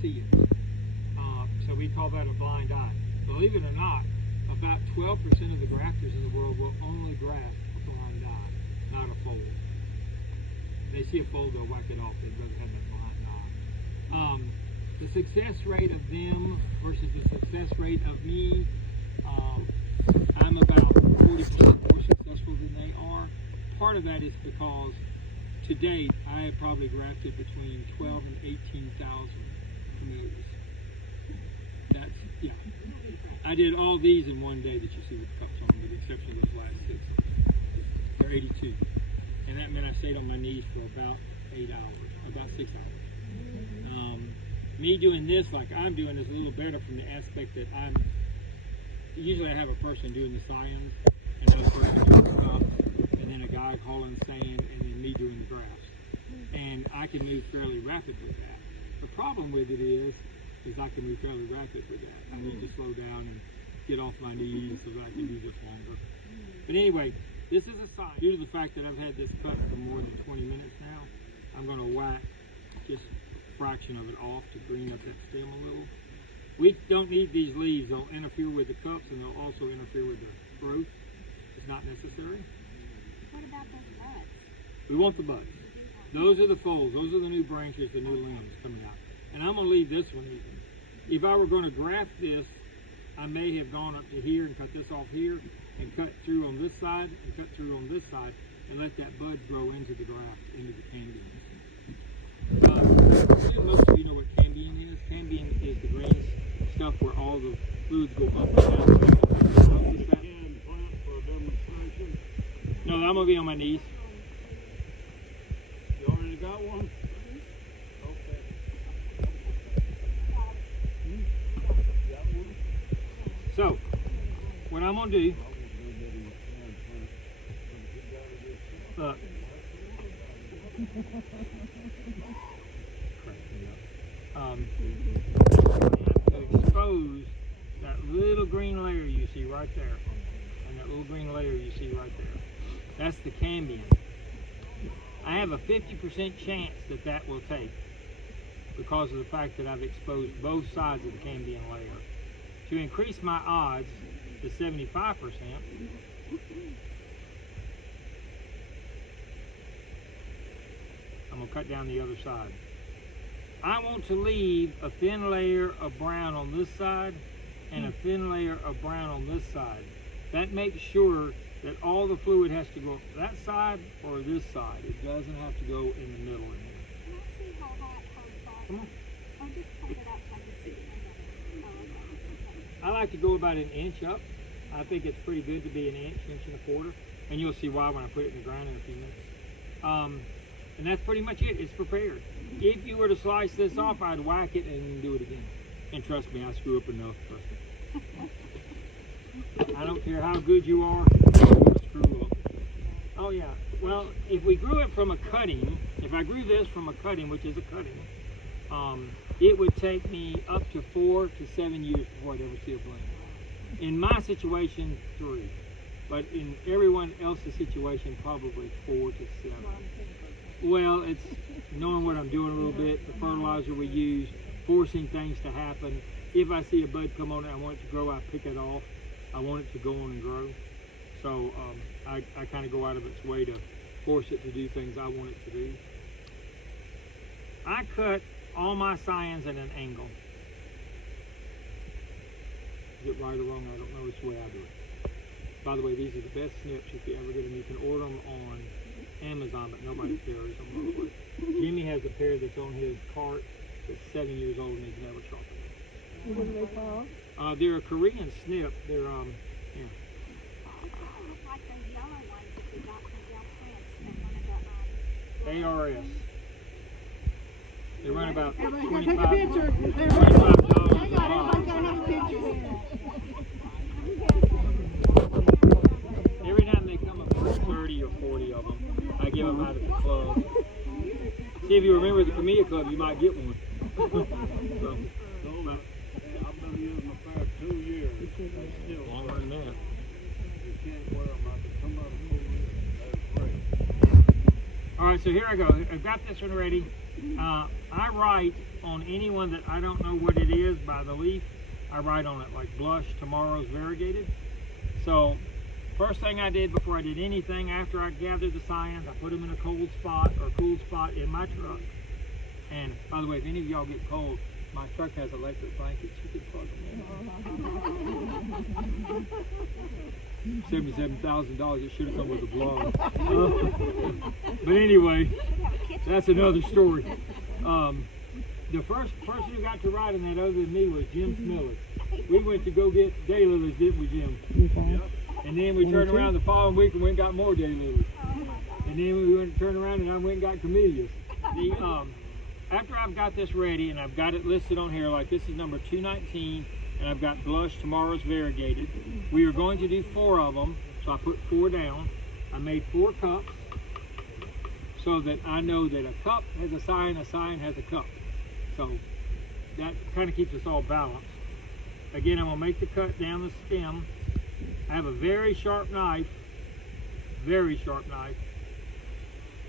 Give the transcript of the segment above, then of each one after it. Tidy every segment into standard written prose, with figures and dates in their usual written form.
see it. So we call that a blind eye. Believe it or not, about 12% of the grafters in the world will only graft a blind eye, not a fold. If they see a fold, they'll whack it off. They'd rather have that blind eye. The success rate of them versus the success rate of me, I'm about 40% more successful than they are. Part of that is because to date, I have probably grafted between 12 and 18,000 camellias. That's, yeah. I did all these in one day that you see with the cups on, with the exception of those last 6. They're 82. And that meant I stayed on my knees for about 8 hours, about 6 hours. Me doing this like I'm doing is a little better from the aspect that usually I have a person doing the scions, another person doing the cups, and then a guy hauling sand, and then me doing the grafts. And I can move fairly rapid with that. The problem with it is I can move fairly rapid with that. I need to slow down and get off my knees so that I can do this longer. But anyway, this is a sign. Due to the fact that I've had this cut for more than 20 minutes now, I'm going to whack just a fraction of it off to green up that stem a little. We don't need these leaves. They'll interfere with the cups and they'll also interfere with the growth. It's not necessary. What about those buds? We want the buds. Those are the folds. Those are the new branches, the new limbs coming out. And I'm going to leave this one even. If I were going to graft this, I may have gone up to here and cut this off here and cut through on this side and cut through on this side and let that bud grow into the graft, into the cambium. Most of you know what cambium is. Cambium is the green stuff where all the fluids go up and down. No, I'm going to be on my knees. You already got one? Okay. Got one? So, what I'm going to do, look, to expose that little green layer you see right there, and that little green layer you see right there. That's the cambium. I have a 50% chance that that will take because of the fact that I've exposed both sides of the cambium layer. To increase my odds to 75%, I'm going to cut down the other side. I want to leave a thin layer of brown on this side and a thin layer of brown on this side. That makes sure that all the fluid has to go up that side or this side. It doesn't have to go in the middle in here. Can I see how that holds up? Come on. Or just hold it up so I can see it. Oh, okay. I like to go about an inch up. I think it's pretty good to be an inch, inch and a quarter. And you'll see why when I put it in the ground in a few minutes. And that's pretty much it. It's prepared. If you were to slice this off, I'd whack it and do it again. And trust me, I screw up enough. Trust me. I don't care how good you are, you'll screw up. Oh yeah. Well, if we grew it from a cutting, if I grew this from a cutting, which is a cutting, it would take me up to 4 to 7 years before I'd ever see a blend. In my situation, 3. But in everyone else's situation, probably 4 to 7. Well, it's knowing what I'm doing a little bit, the fertilizer we use, forcing things to happen. If I see a bud come on it, I want it to grow, I pick it off. I want it to go on and grow. So I kind of go out of its way to force it to do things I want it to do. I cut all my scions at an angle. Is it right or wrong? I don't know. It's the way I do it. By the way, these are the best snips if you ever get them. You can order them on Amazon, but nobody carries them locally. Jimmy has a pair that's on his cart that's 7 years old and he's never sharpened it. What are they called? They're a Korean snip. They're here. It's like those yellow ones that we got from Del Prince at one of the ARS. They run about Everybody $25. take a picture. $25 Hang a on, everybody box. gotta have a picture. Every time they come up with 30 or 40 of them, I give them out at the club. See if you remember the Camellia Club, you might get one. So, I've been using them for 2 years. They still longer than that. You can't wear them. I can come out of 4 years. They're great. All right, so here I go. I've got this one ready. I write on any one that I don't know what it is by the leaf. I write on it like blush, tomorrow's variegated. So first thing I did before I did anything, after I gathered the scions, I put them in a cold spot or cool spot in my truck. And by the way, if any of y'all get cold, my truck has electric blankets. You can plug them in. $77,000. It should have come with a blow. But anyway, that's another story. The first person who got to ride in that other than me was Jim Miller. We went to go get daylilies, didn't we, Jim? Yep. And then we turned around the following week and went and got more daylilies. And then we went and turned around and I went and got camellias. After I've got this ready and I've got it listed on here, like this is number 219, and I've got blush, tomorrow's variegated. We are going to do 4 of them, so I put 4 down. I made 4 cups so that I know that a cup has a scion has a cup. So that kind of keeps us all balanced. Again, I'm going to make the cut down the stem. I have a very sharp knife,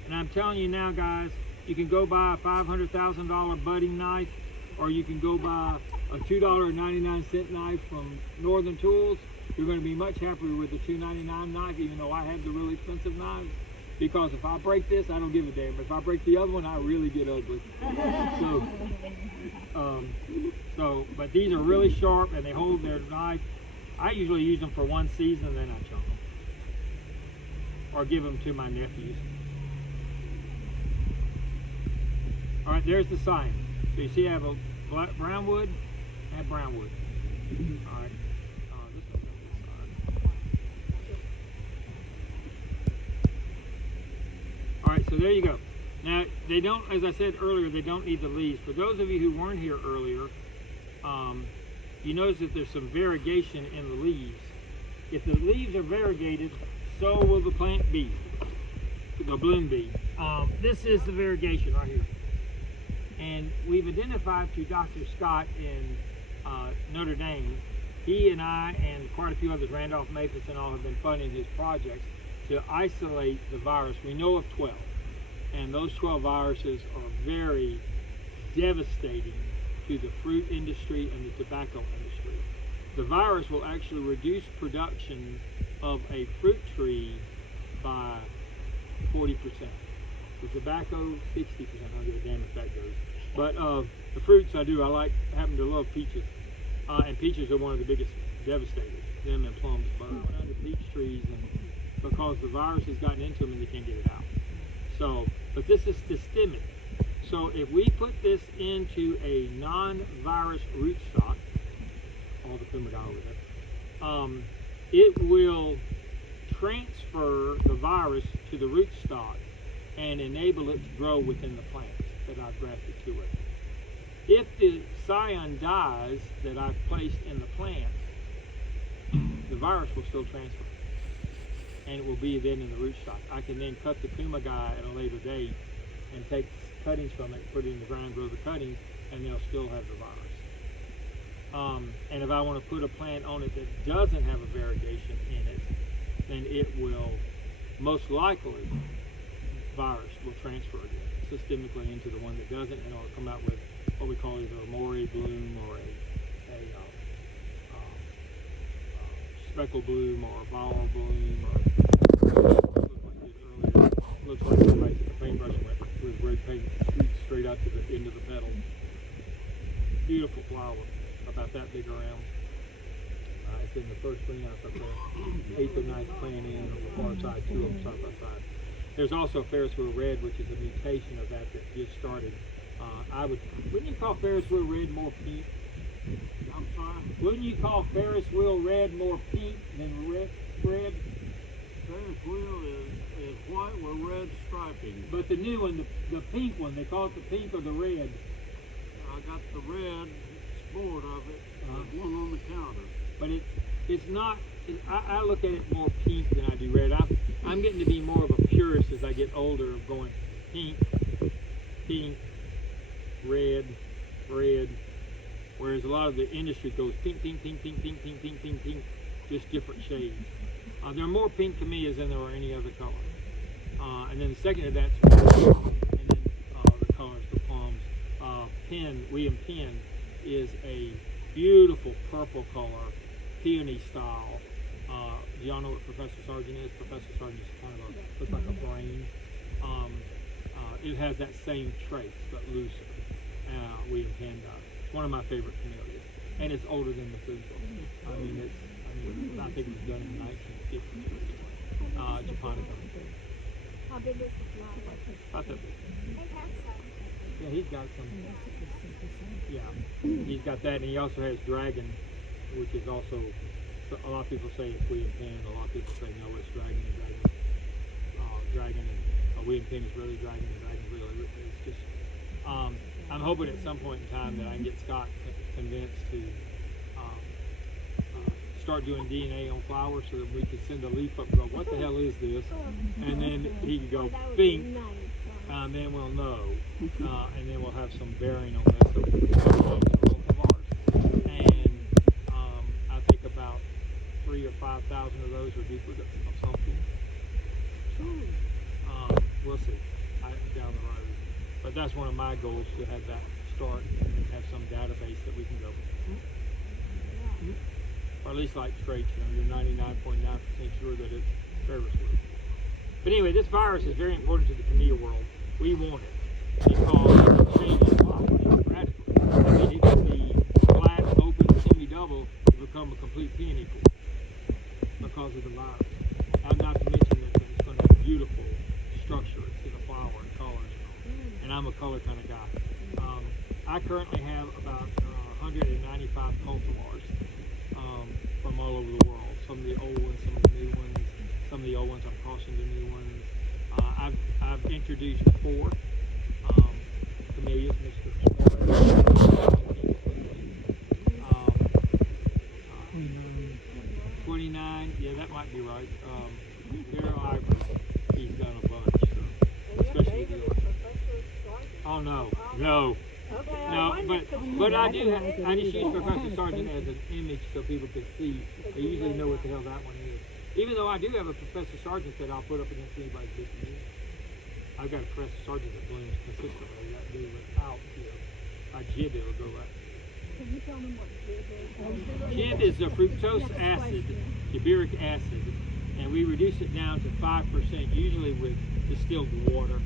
and I'm telling you now, guys, you can go buy a $500,000 budding knife, or you can go buy a $2.99 knife from Northern Tools. You're going to be much happier with the $2.99 knife, even though I have the really expensive knives. Because if I break this, I don't give a damn. If I break the other one, I really get ugly. But these are really sharp and they hold their knife. I usually use them for 1 season and then I chunk them. Or give them to my nephews. All right, there's the scion. So you see I have a brown wood, I have brown wood. All right. This one's on this side. All right, so there you go. Now, they don't, as I said earlier, they don't need the leaves. For those of you who weren't here earlier, you notice that there's some variegation in the leaves. If the leaves are variegated, so will the plant be, the bloom be. This is the variegation right here. And we've identified through Dr. Scott in Notre Dame, he and I and quite a few others, Randolph Mathis and all, have been funding his projects to isolate the virus. We know of 12, and those 12 viruses are very devastating to the fruit industry and the tobacco industry. The virus will actually reduce production of a fruit tree by 40%. The tobacco, 60%. I don't give a damn if that goes. But the fruits I do, I happen to love peaches. And peaches are one of the biggest devastators. Them and plums both. Under peach trees, and because the virus has gotten into them and they can't get it out. So, but this is systemic. So if we put this into a non-virus rootstock, all the fumigata over there, it will transfer the virus to the rootstock and enable it to grow within the plant that I've grafted to it. If the scion dies that I've placed in the plant, the virus will still transfer, and it will be then in the rootstock. I can then cut the fumigata at a later date and take cuttings from it, put it in the ground, grow the cuttings, and they'll still have the virus. And if I want to put a plant on it that doesn't have a variegation in it, then it will most likely, virus will transfer again systemically into the one that doesn't, and it'll come out with what we call either a moray bloom or a speckle bloom or a ball bloom, or looks like somebody took a paintbrush and went with red paint straight out to the end of the petal. Beautiful flower, about that big around. It's in the first greenhouse up there, 8th or 9th plant in on the far side, 2 of them side by side. There's also Ferris wheel red, which is a mutation of that just started. Wouldn't you call Ferris wheel red more pink? I'm sorry? Wouldn't you call Ferris wheel red more pink than red? Ferris wheel is white with red striping. But the new one, the pink one, they call it the pink or the red. I got the red sport of it, one on the counter. But it's not, I look at it more pink than I do red. I'm getting to be more of a purist as I get older, of going pink, pink, red, red, whereas a lot of the industry goes pink, pink, pink, pink, pink, pink, pink, pink, pink, just different shades. There are more pink camellias than there are any other color. And then the second of that's red, and then the colors, the William Penn, is a beautiful purple color, peony style. Do y'all know what Professor Sargent is? Professor Sargent is kind of looks like a brain. It has that same trait, but looser. William Penn does. It's one of my favorite camellias, and it's older than the food book. I think it was done in the 1950s. Japonica. How big is the flower? About that big. They have some. Yeah, he's got some. Yeah, he's got that, and he also has dragon, which is also. A lot of people say it's William Penn. A lot of people say no, it's dragon. Dragon and William Penn is really dragon, and dragon is really. It's just. I'm hoping at some point in time that I can get Scott convinced to start doing DNA on flowers so that we can send a leaf up and go, what the hell is this? And then he can go, bing, and then we'll know. And then we'll have some bearing on that. So and I think about 3,000 or 5,000 of those are duplicates of something. We'll see down the road. But that's one of my goals, to have that start and have some database that we can go. Or at least like traits, you're 99.9% sure that it's Ferris wheel. But anyway, this virus is very important to the camellia world. We want it because it changes flowers radically. It can be flat, open, semi-double to become a complete peony pool because of the virus. Not to mention that it's going to have beautiful structure to the flower and colors and all. And I'm a color kind of guy. I currently have about 195 cultivars from all over the world. Some of the old ones, some of the new ones. Some of the old ones I'm crossing to new ones. I've introduced 4 camellias, Mr. 29, yeah, that might be right. They're ivory. He's done a bunch, so, especially the old. Oh no. But I just use Professor Sargent as an image so people can see. They usually know what the hell that one is. Even though I do have a Professor Sargent that I'll put up against anybody's big camellia. I've got a Professor Sargent that blooms consistently. That goes without here. Jib, it'll go right. Can you tell them what jib is? Jib is a fructose acid, gibberellic acid, and we reduce it down to 5%, usually with distilled water.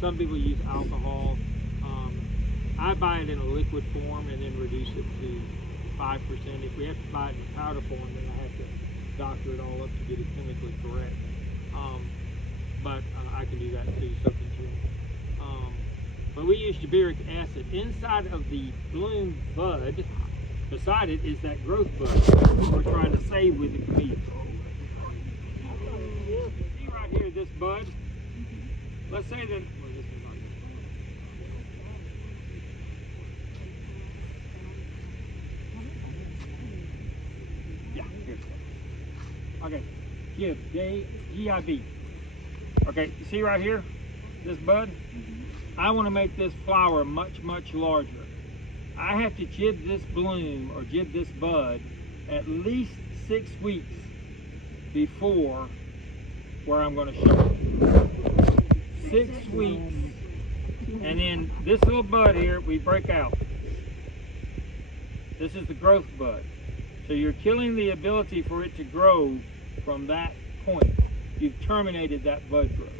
Some people use alcohol. I buy it in a liquid form and then reduce it to 5%. If we have to buy it in powder form, then I have to doctor it all up to get it chemically correct. But I can do that too, so can Jim. But we use gibberellic acid. Inside of the bloom bud, beside it is that growth bud we're trying to save with the camellia. See right here, this bud? Let's say that, well, this is not good. Yeah, here's it. Okay, Gib, G-I-B. Okay, you see right here, this bud? I want to make this flower much, much larger. I have to jib this bloom or jib this bud at least 6 weeks before where I'm going to show it. 6 weeks, and then this little bud here, we break out. This is the growth bud. So you're killing the ability for it to grow from that point. You've terminated that bud growth.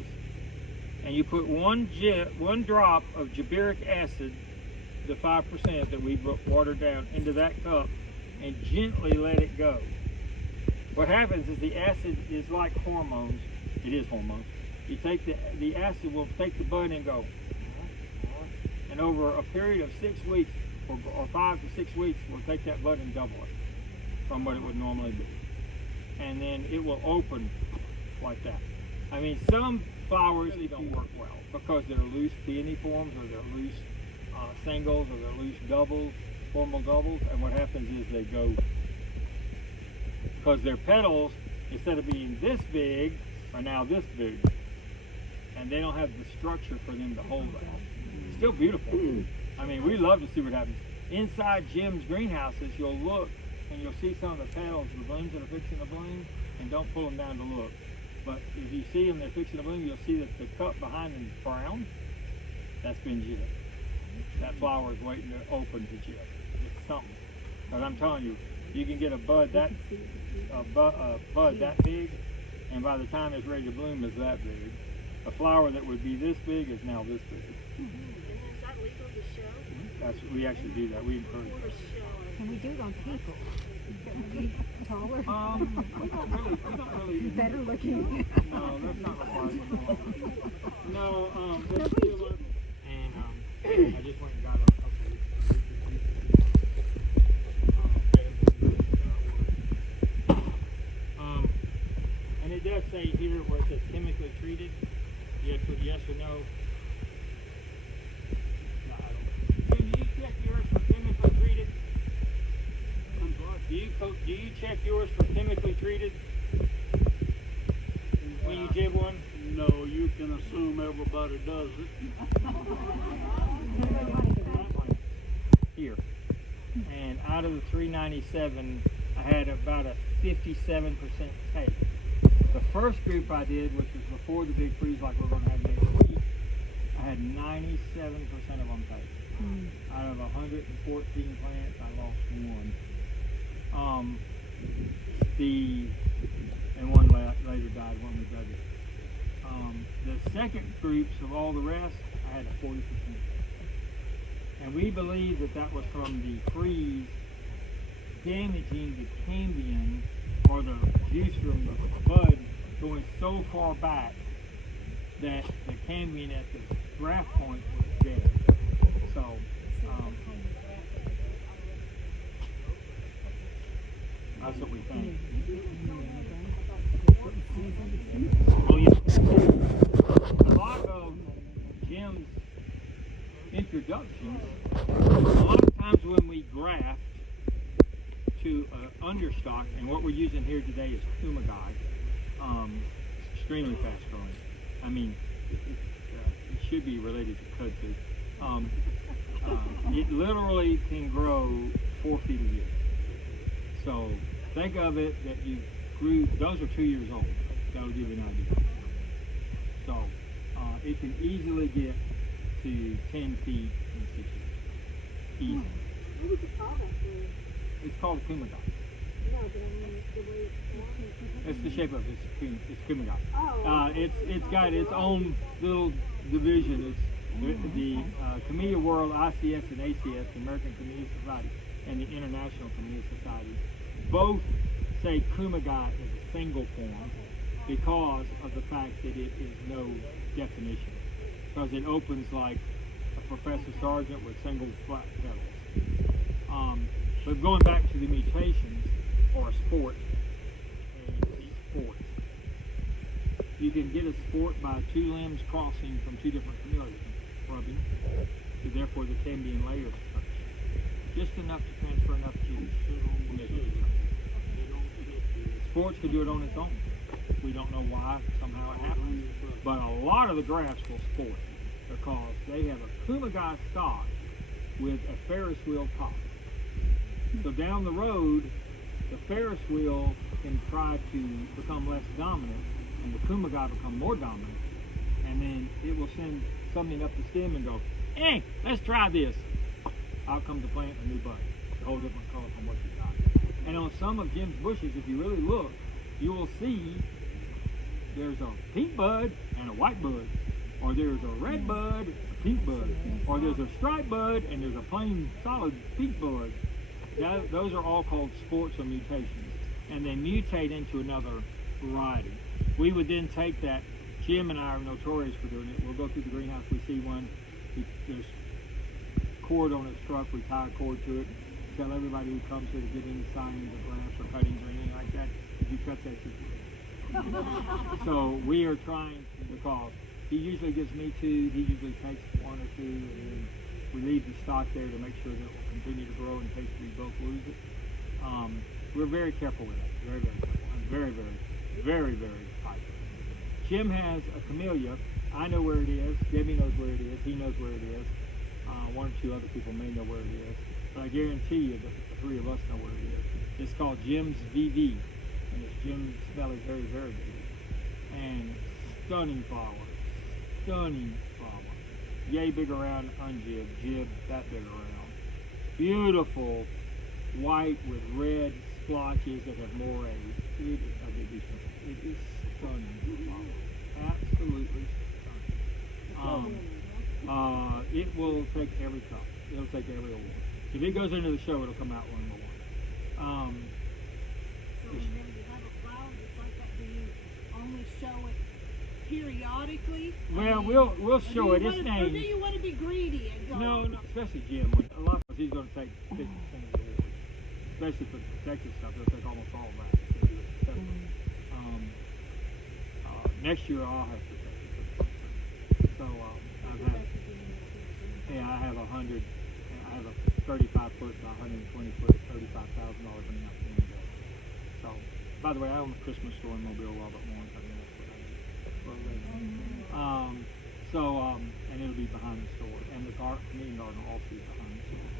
And you put one drop of gibberellic acid, the 5% that we watered down, into that cup and gently let it go. What happens is the acid is like hormones. It is hormones. You take the acid will take the bud and go, and over a period of 6 weeks or 5 to 6 weeks, we'll take that bud and double it from what it would normally be. And then it will open like that. I mean, some flowers, they don't work well because they're loose peony forms, or they're loose singles, or they're loose doubles, formal doubles, and what happens is they go, because their petals, instead of being this big, are now this big, and they don't have the structure for them to hold that. Still beautiful. I mean, we love to see what happens. Inside Jim's greenhouses, you'll look and you'll see some of the petals, the blooms that are fixing to bloom, and don't pull them down to look. But if you see them, they're fixing to bloom, you'll see that the cup behind them is brown. That's been jibbed. that flower is waiting to open to chip. It's something. But I'm telling you, you can get a bud that big, and by the time it's ready to bloom is that big. A flower that would be this big is now this big. And is that legal to show? We actually do that. We encourage that. Can we do it on people? Taller? We don't really. Better looking? No, that's not required. No, that's still and I just went and got a couple and it does say here where it says chemically treated. Yes or no? No, I don't. Do you check yours for chemically treated? Do you check yours for chemically treated when you jib one? No, you can assume everybody does it. Here. And out of the 397, I had about a 57% take. The first group I did, which was before the big freeze like we're going to have next week, I had 97% of them take. Out of 114 plants, I lost one. And one later died when we dug it. The second groups of all the rest, I had a 40% take. And we believe that was from the freeze damaging the cambium, or the juice from the bud going so far back that the cambium at the graft point was dead. So, that's what we think. Oh yeah. A lot of Jim's introductions, a lot of times when we graft to understock, and what we're using here today is Kumagai. It's extremely fast growing. I mean, it should be related to kudzu. It literally can grow 4 feet a year. So think of it that you grew, those are 2 years old. That'll give you an idea. So it can easily get to 10 feet in 6 years. Easy. What would you call that thing? It's called Kumagai. No, but I mean, the way it's It's the shape of it. It's Kumagai. Oh. It's got its own little division. It's the Camellia World, ICS and ACS, the American Camellia Society, and the International Camellia Society, both say Kumagai is a single form because of the fact that it is no definition. Because it opens like a Professor Sargent with single flat petals. But going back to the mutations, or a sport, you can get a sport by 2 limbs crossing from 2 different camellias, rubbing, so therefore the cambium layers touch. Just enough to transfer enough juice to make it. Sports can do it on its own. We don't know why, somehow it happens. But a lot of the grafts will sport because they have a Kumagai stock with a Ferris wheel top. So down the road, the Ferris wheel can try to become less dominant and the Kumagai become more dominant, and then it will send something up the stem and go, hey, let's try this. Out comes the plant, a new bud, a whole different color from what you got. And on some of Jim's bushes, if you really look, you will see there's a pink bud and a white bud, or there's a red bud, a pink bud, or there's a striped bud and there's a plain solid pink bud. Those are all called sports or mutations, and they mutate into another variety. We would then take that. Jim and I are notorious for doing it. We'll go through the greenhouse, we see one, there's cord on its truck, we tie a cord to it, tell everybody who comes here to get any signs or grafts or cuttings or anything like that, if you cut that, you get. So we are trying, because he usually gives me 2, he usually takes 1 or 2, and then we leave the stock there to make sure that it will continue to grow in case we both lose it. We're very careful with that, very, very careful, and very, very, very, very tight. Jim has a camellia. I know where it is. Debbie knows where it is. He knows where it is. 1 or 2 other people may know where it is, but I guarantee you that the 3 of us know where it is. It's called Jim's VV, and it's Jim Smelly Very, Very Baby. And stunning flower, yay big around, unjib, jib that big around. Beautiful white with red splotches that have morays. It is stunning flower. Absolutely stunning. It will take every cup. It'll take every award. If it goes into the show, it'll come out number one. So whenever you have a flower just like that, do you only show it periodically? Well, we'll show it. Its Or do name. you want to be greedy and go? No, especially Jim. A lot of us, he's going to take 50% of the awards. Especially for the protected stuff, he'll take almost all of that. Next year I'll have protected. So I have 100. I have a 35 foot by 120 foot, $35,000 running out the window. So, by the way, I own a Christmas store in Mobile, Robert Morris. I mean, that's what I do for a living. And it'll be behind the store, and the community garden will also be behind the store.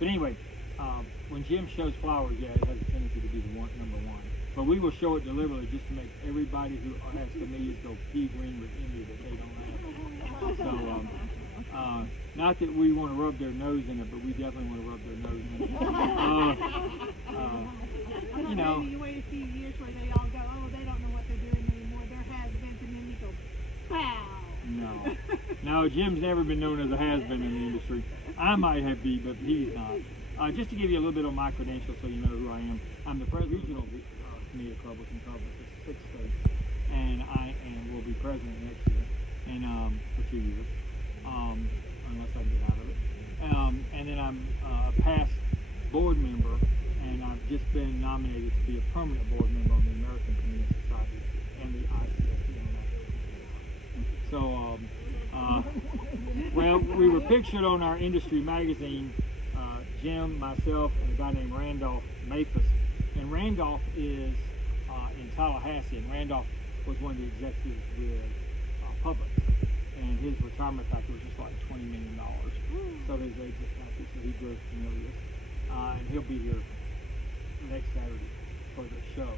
But anyway, when Jim shows flowers, yeah, it has a tendency to be the number one. But we will show it deliberately just to make everybody who has camellias go pea green with envy that they don't have it. So, not that we want to rub their nose in it, but we definitely want to rub their nose in it. You know. Maybe you wait a few years where they all go, oh, they don't know what they're doing anymore. They're has-beens, and then you go, wow. No, Jim's never been known as a has-been in the industry. I might have been, but he's not. Just to give you a little bit of my credentials so you know who I am, I'm the president of the regional Camellia Club, which covers 6 states, and will be president next year, and for 2 years, unless I get out of it. And then I'm a past board member, and I've just been nominated to be a permanent board member on the American Camellia Society and the ICSC. So, well, we were pictured on our industry magazine, Jim, myself, and a guy named Randolph Maphis. And Randolph is in Tallahassee, and Randolph was one of the executives with Publix. And his retirement package was just like $20 million. So his exit package, so he grows camellias. And he'll be here next Saturday for the show.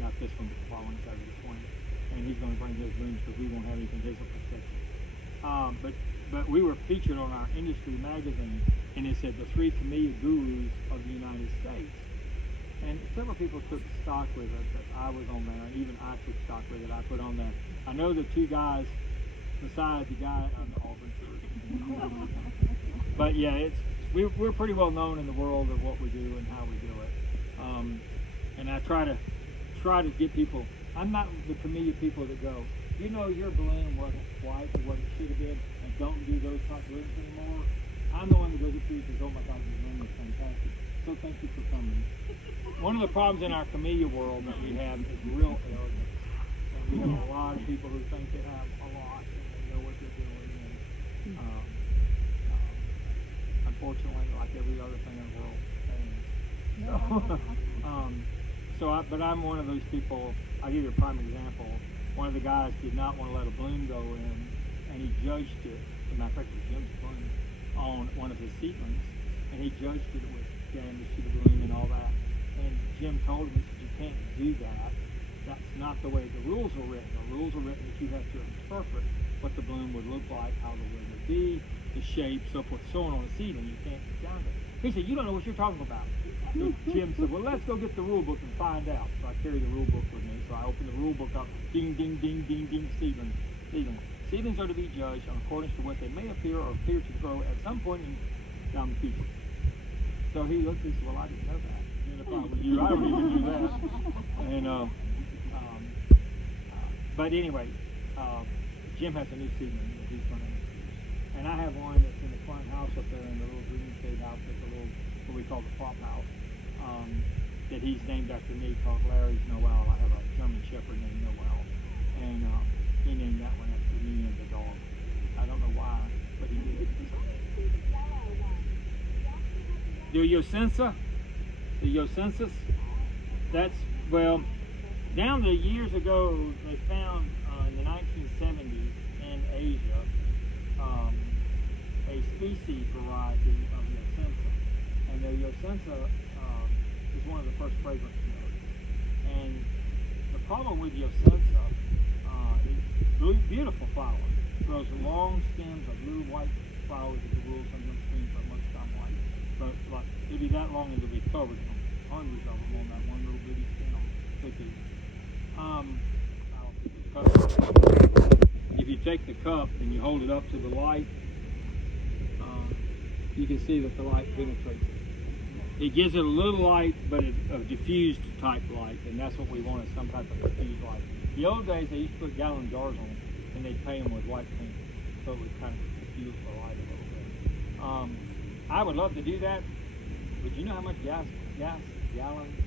Not this one, but the following Saturday, the 20th. And he's going to bring his blooms because we won't have anything his will protect it. But we were featured on our industry magazine, and it said the 3 camellia gurus of the United States. And several people took stock with it that I was on there, and even I took stock with it. I put on there. I know the 2 guys besides the guy on the Auburn Church. But yeah, we're pretty well known in the world of what we do and how we do it. And I try to get people. I'm not the camellia people that go, you know, your balloon wasn't quite what it should have been, and don't do those type balloons anymore. I'm the one that goes up to you and says, oh my God, your balloon is fantastic. So thank you for coming. One of the problems in our camellia world that we have is real arrogance. And we have a lot of people who think they have a lot and they know what they're doing. And unfortunately, like every other thing in the world, but I'm one of those people. I'll give you a prime example. One of the guys did not want to let a bloom go in, and he judged it. As a matter of fact, it was Jim's bloom on one of his seedlings, and he judged it with damage to the bloom and all that. And Jim told him, he said, you can't do that. That's not the way the rules are written. The rules are written that you have to interpret what the bloom would look like, how the bloom would be, the shape, so forth, so on a seedling. You can't get down there. He said, you don't know what you're talking about. So Jim said, well, let's go get the rule book and find out. So I carry the rule book with me. So I open the rule book up. Ding, ding, ding, ding, ding, seedlings. Seedlings are to be judged in accordance to what they may appear or appear to grow at some point down the future. So he looked and said, well, I didn't know that. And if I were you, I don't even do that. And but anyway, Jim has a new seedling that he's going to introduce. And I have one that's in the front house up there in the little green shade house. That's a little, what we call the prop house, that he's named after me, called Larry's Noel. I have a German Shepherd named Noel. And he named that one after me and the dog. I don't know why, but he did. The Yosensis, that's, well, down the years ago, they found in the 1970s in Asia a species variety of Yosensa. And the Yosensa is one of the first fragrance smells. And the problem with Yosensa is beautiful flower. grows long stems of little white flowers at the rules and them streams are most time white. But like it'll be that long and it'll be covered in them. Hundreds of them on that one little bitty stem. If you take the cup and you hold it up to the light, you can see that the light penetrates it. It gives it a little light, but a diffused type light, and that's what we want, is some type of diffused light. The old days, they used to put gallon jars on them, and they'd paint them with white paint, so it would kind of diffuse the light a little bit. I would love to do that, but you know how much gallon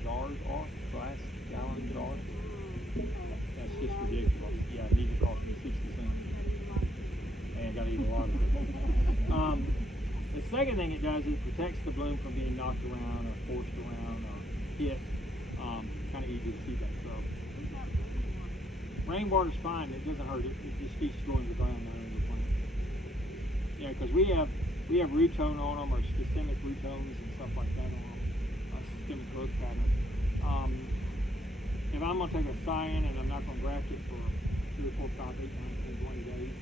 jars are? Glass gallon jars? That's just ridiculous. Yeah, these will cost me 60 cents. And I gotta eat a lot of it. The second thing it does is it protects the bloom from being knocked around or forced around or hit. Kind of easy to see that. So rainwater's fine. It doesn't hurt. It just keeps going to the ground down in the plant. Yeah, because we have root tone on them, or systemic root tones and stuff like that on them. Systemic growth pattern. If I'm going to take a cyan and I'm not going to graft it for 3 or 4, 5, 8, 9, 10, 20 days,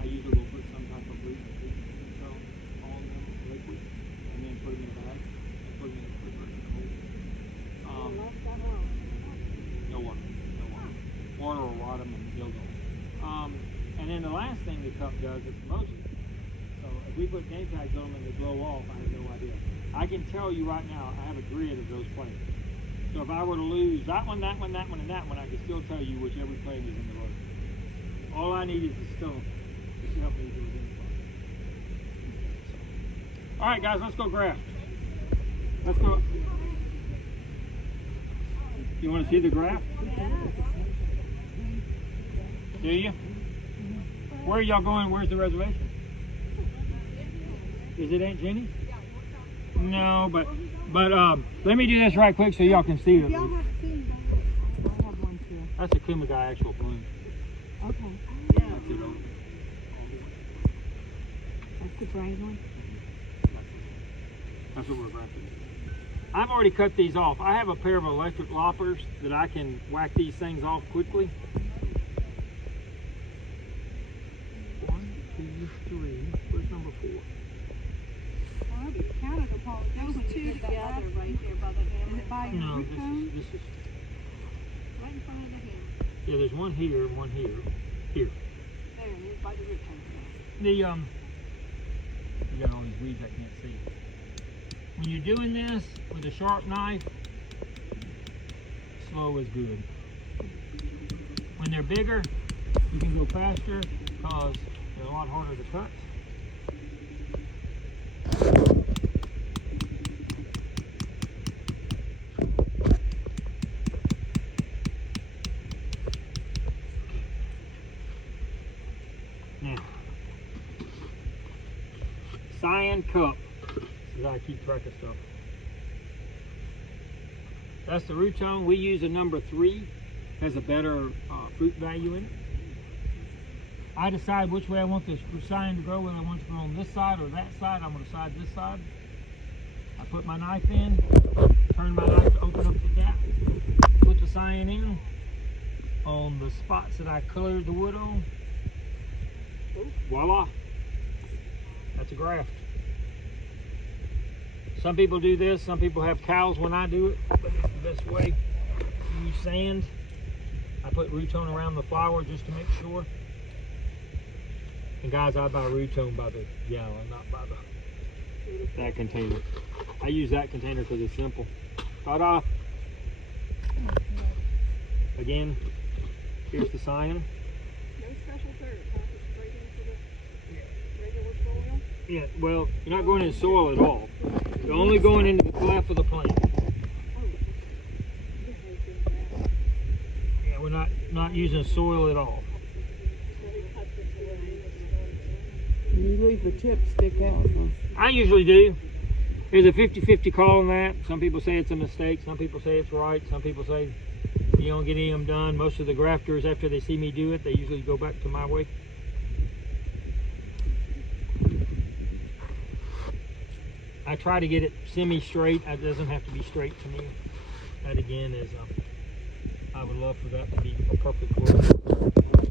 I usually will put some type of root tone on them, liquid, and then put them in a bag and put them in a refrigerator to hold. No water. Water will rot them and kill them. And then the last thing the cup does is mostly. So if we put name tags on them and they blow off, I have no idea. I can tell you right now, I have a grid of those plants. So if I were to lose that one, and that one, I can still tell you which every plant is in the row. All I need is a stone to help me do it. All right, guys, let's go graft. Let's go. You want to see the graft? Do you? Where are y'all going? Where's the reservation? Is it Aunt Jenny? No, but let me do this right quick so y'all can see it. Y'all have seen that. I have one too. That's a Kumagai actual bloom. Okay. That's it over. That's the gray one. That's what we're grafting. I've already cut these off. I have a pair of electric loppers that I can whack these things off quickly. 1, 2, 3. Where's number 4? Well, you counted them all. Those two together right there by the hammer. By your No, root tone? this is Right in front of the hammer. yeah. There's one here and one here. Here. There it is, by the root tone. You got all these weeds I can't see. When you're doing this with a sharp knife, slow is good. When they're bigger, you can go faster because they're a lot harder to cut. Now, cyan cup. This is how I keep track of stuff. That's the root tone. We use a number 3. Has a better fruit value in it. I decide which way I want this cyan to grow, whether I want it to grow on this side or that side. I'm going to side this side. I put my knife in, turn my knife to open up the gap, put the cyan in on the spots that I colored the wood on. Voila. That's a graft. Some people do this, some people have cows when I do it, but it's the best way. You use sand. I put root tone around the flower just to make sure. And guys, I buy root tone by the gallon, not by that container. I use that container because it's simple. Ta-da! Again, here's the cyan. No special dirt, huh? Just straight into the regular soil? Yeah, well, you're not going in soil at all. You're only going into the cleft of the plant. Yeah, we're not using soil at all. You leave the tips stick out. Huh? I usually do. There's a 50-50 call on that. Some people say it's a mistake. Some people say it's right. Some people say you don't get any of them done. Most of the grafters, after they see me do it, they usually go back to my way. I try to get it semi-straight. It doesn't have to be straight to me. That again is, I would love for that to be a perfect world.